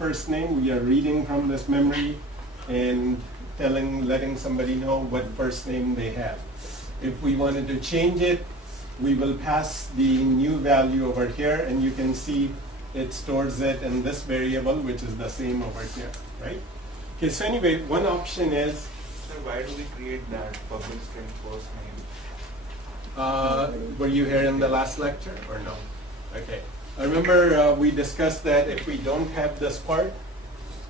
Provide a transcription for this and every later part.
first name, we are reading from this memory and letting somebody know what first name they have. If we wanted to change it, we will pass the new value over here, and you can see it stores it in this variable, which is the same over here, right? Okay, so anyway, one option is, so why do we create that public string first name? were you here in the last lecture or no? Okay. I remember we discussed that if we don't have this part,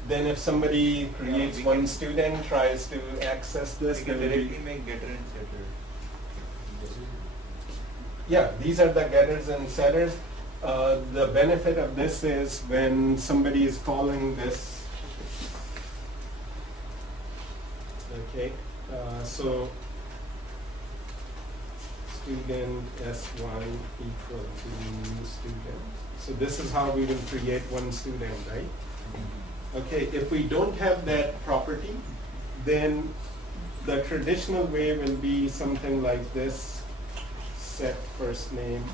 then if somebody creates one student, tries to access this, We can directly make getter and setter. Yeah, these are the getters and setters. The benefit of this is when somebody is calling this, okay, so student S1 equal to new student. So this is how we will create one student, right? Okay, if we don't have that property, then the traditional way will be something like this: set first name,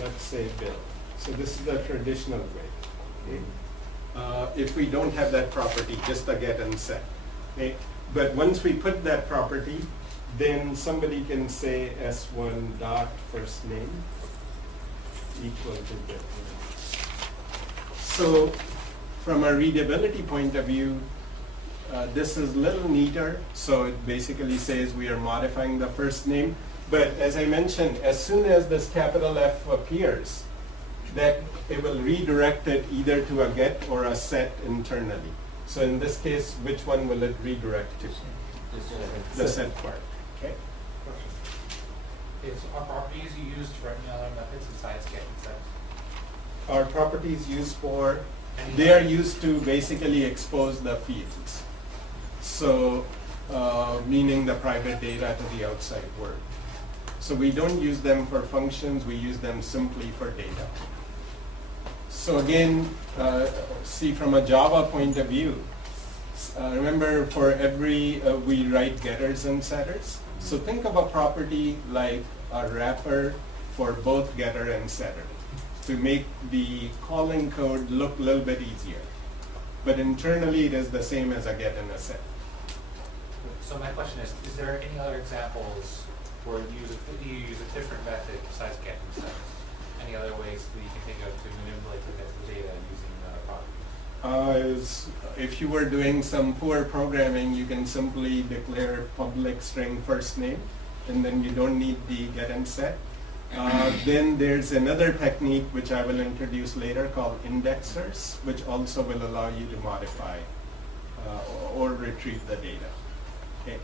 let's say Bill. So this is the traditional way. Okay? If we don't have that property, just a get and set. Okay? But once we put that property, then somebody can say S1 dot first name equal to Bill. So from a readability point of view, this is a little neater. So it basically says we are modifying the first name. But as I mentioned, as soon as this capital F appears, that it will redirect it either to a get or a set internally. So in this case, which one will it redirect to? The set part. Okay. Is our properties used for any other methods besides get and set? Our properties used for, they are used to basically expose the fields. So meaning the private data to the outside world. So we don't use them for functions, we use them simply for data. So again, see from a Java point of view, remember for every, we write getters and setters. So think of a property like a wrapper for both getter and setter to make the calling code look a little bit easier. But internally it is the same as a get and a set. So my question is there any other examples where you use a different method besides get and set? Any other ways that you can think of to manipulate the data using properties? If you were doing some poor programming, you can simply declare public string first name, and then you don't need the get and set. Then there's another technique which I will introduce later called indexers, which also will allow you to modify or retrieve the data. Okay.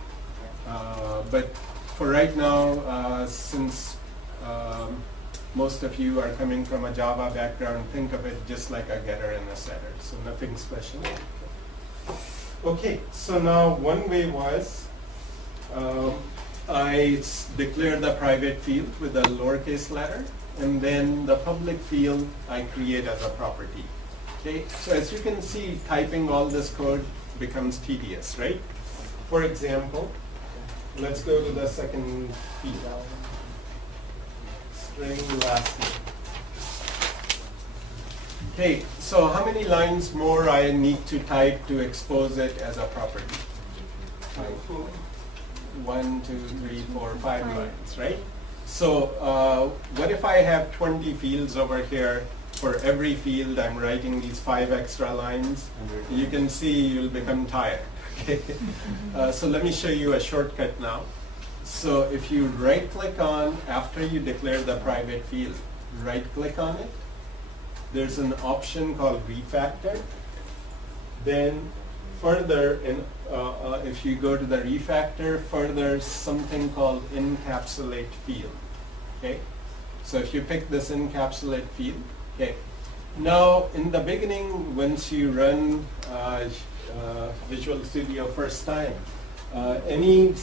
But for right now, since most of you are coming from a Java background, think of it just like a getter and a setter, so nothing special. Okay, so now one way was I declare the private field with a lowercase letter, and then the public field I create as a property. Okay, so as you can see, typing all this code becomes tedious, right? For example, let's go to the second field. String last name. Okay, so how many lines more I need to type to expose it as a property? 1, 2, 3, 4, 5 lines, right? So what if I have 20 fields over here? For every field I'm writing these 5 extra lines. You can see you'll become tired. Okay? So let me show you a shortcut now. So if you right click on, after you declare the private field, right click on it, there's an option called refactor. Then further, if you go to the refactor, further something called encapsulate field. Okay, so if you pick this encapsulate field, okay, now in the beginning, once you run Visual Studio first time, any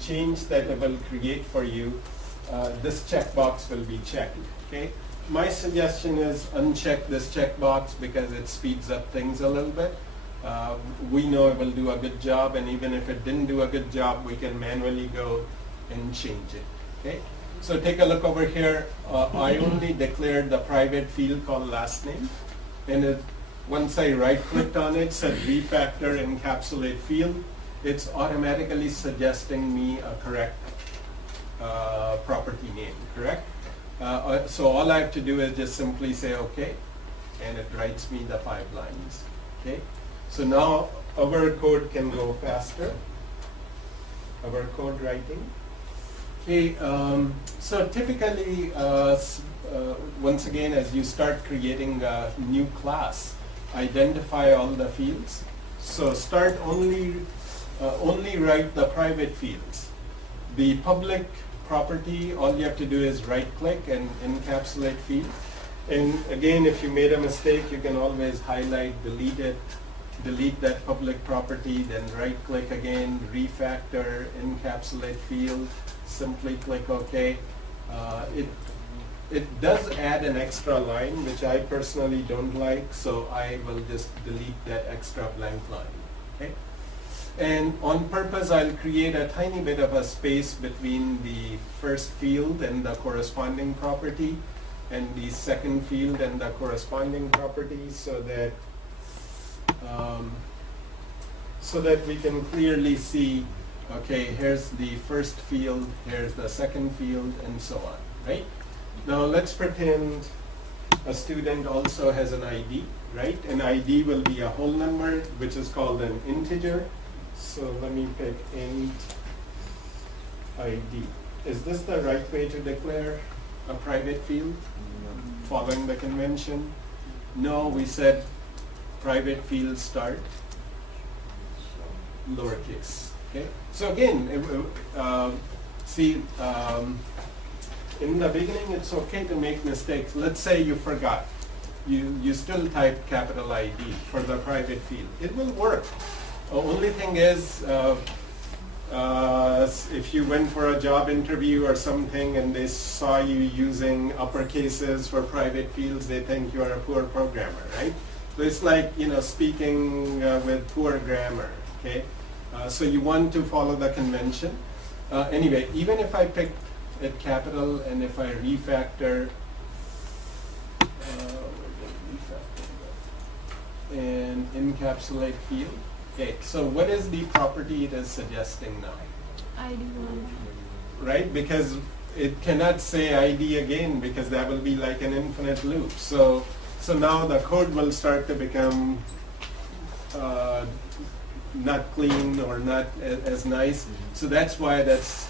change that it will create for you, this checkbox will be checked. Okay, my suggestion is uncheck this checkbox because it speeds up things a little bit. We know it will do a good job, and even if it didn't do a good job, we can manually go and change it. Okay, so take a look over here. I only declared the private field called last name, and once I right-clicked on it, said refactor encapsulate field, it's automatically suggesting me a correct property name, correct? So all I have to do is just simply say OK, and it writes me the 5 lines. Okay, so now our code can go faster. Our code writing. Okay, so typically, once again, as you start creating a new class, identify all the fields. So start only write the private fields. The public property, all you have to do is right-click and encapsulate field. And again, if you made a mistake, you can always highlight, delete it, delete that public property, then right-click again, refactor, encapsulate field, simply click OK. It does add an extra line, which I personally don't like, so I will just delete that extra blank line. Okay? And on purpose, I'll create a tiny bit of a space between the first field and the corresponding property, and the second field and the corresponding property, so that we can clearly see, okay, here's the first field, here's the second field, and so on, right? Now let's pretend a student also has an ID, right? An ID will be a whole number, which is called an integer. So let me pick int ID. Is this the right way to declare a private field, following the convention? No, we said private field start lowercase. Okay. So again, in the beginning, it's okay to make mistakes. Let's say you forgot. You still type capital ID for the private field. It will work. Only thing is, if you went for a job interview or something and they saw you using uppercases for private fields, they think you are a poor programmer, right? So it's like, speaking with poor grammar, okay? So you want to follow the convention. Anyway, even if I pick it capital and if I refactor, and encapsulate field. Okay, so what is the property it is suggesting now? ID1. Right, because it cannot say ID again, because that will be like an infinite loop. So now the code will start to become not clean or not as nice. So that's why that's,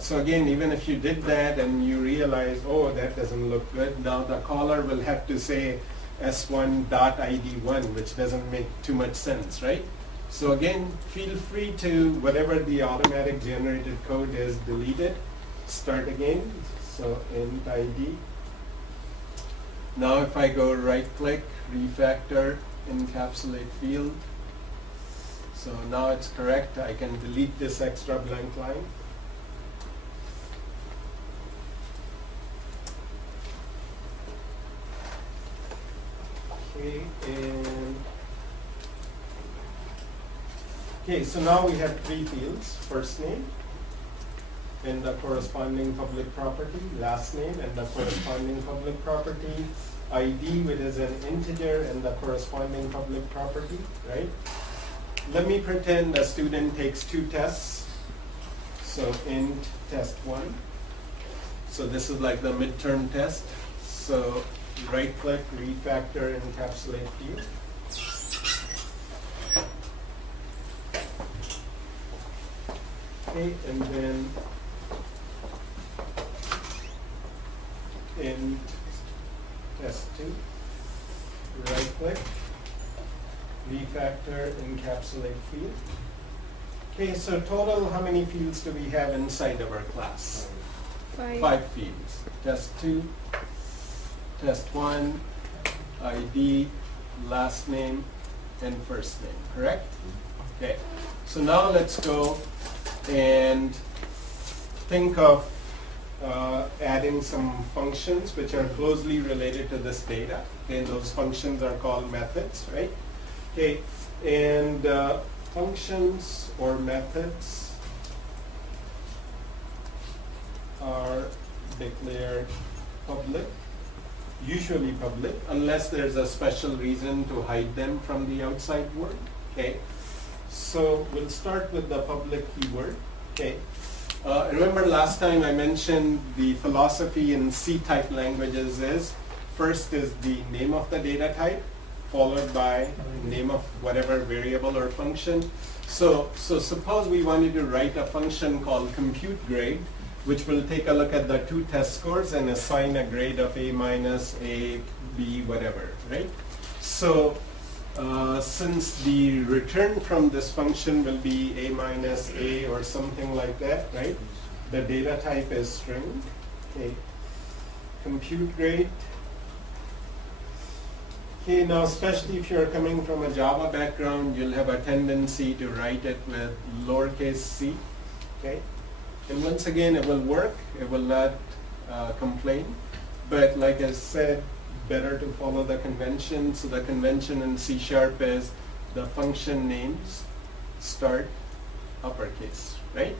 so again, even if you did that and you realize, oh, that doesn't look good, now the caller will have to say s1.id1, which doesn't make too much sense, right? So again, feel free to, whatever the automatic generated code is, delete it, start again. So int ID. Now if I go right click, refactor, encapsulate field. So now it's correct. I can delete this extra blank line. Okay, so now we have 3 fields: first name and the corresponding public property, last name and the corresponding public property, ID, which is an integer, and the corresponding public property, right? Let me pretend a student takes 2 tests. So int test1. So this is like the midterm test. So right click, refactor, encapsulate field. Okay, and then int test2, right click, refactor, encapsulate field. Okay, so total, how many fields do we have inside of our class? 5 fields. Test2, test1, ID, last name, and first name, correct? Okay, so now let's go and think of adding some functions which are closely related to this data. Okay, those functions are called methods, right? Okay, and functions or methods are declared public usually public, unless there's a special reason to hide them from the outside world. Okay. So we'll start with the public keyword. Okay. Remember last time I mentioned the philosophy in C-type languages is first is the name of the data type, followed by name of whatever variable or function. So suppose we wanted to write a function called compute grade, which will take a look at the two test scores and assign a grade of A minus, A, B, whatever, right? So since the return from this function will be A minus A or something like that, right? The data type is string. Okay. Compute grade. Okay, now especially if you're coming from a Java background, you'll have a tendency to write it with lowercase c. Okay. And once again, it will work. It will not complain. But like I said, better to follow the convention. So the convention in C# is the function names start uppercase, right?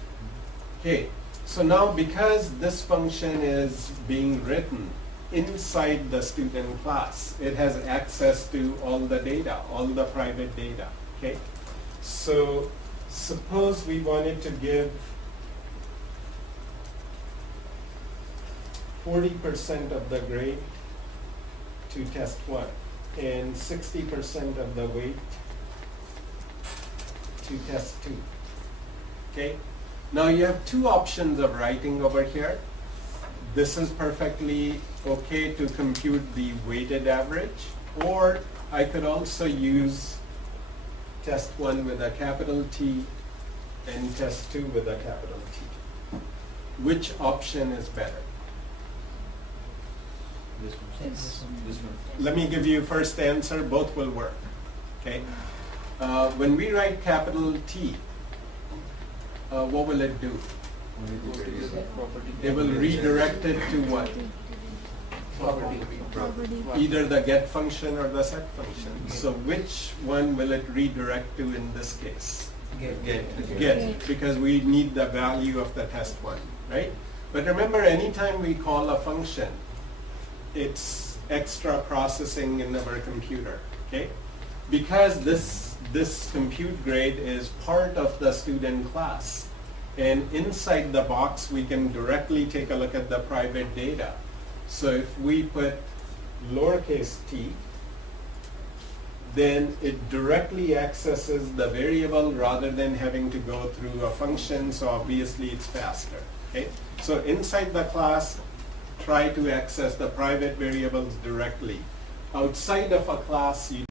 Okay, so now because this function is being written inside the student class, it has access to all the data, all the private data, okay? So suppose we wanted to give 40% of the grade to test 1 and 60% of the weight to test 2. Okay? Now you have two options of writing over here. This is perfectly okay to compute the weighted average, or I could also use test 1 with a capital T and test 2 with a capital T. Which option is better? This one. Let me give you first answer, both will work, okay? When we write capital T, what will it do? It will redirect it to what? Either the get function or the set function. So which one will it redirect to in this case? Get, because we need the value of the test 1, right? But remember, anytime we call a function, it's extra processing in our computer, okay? Because this compute grade is part of the student class, and inside the box we can directly take a look at the private data. So if we put lowercase t, then it directly accesses the variable rather than having to go through a function, so obviously it's faster, okay? So inside the class, try to access the private variables directly. Outside of a class, you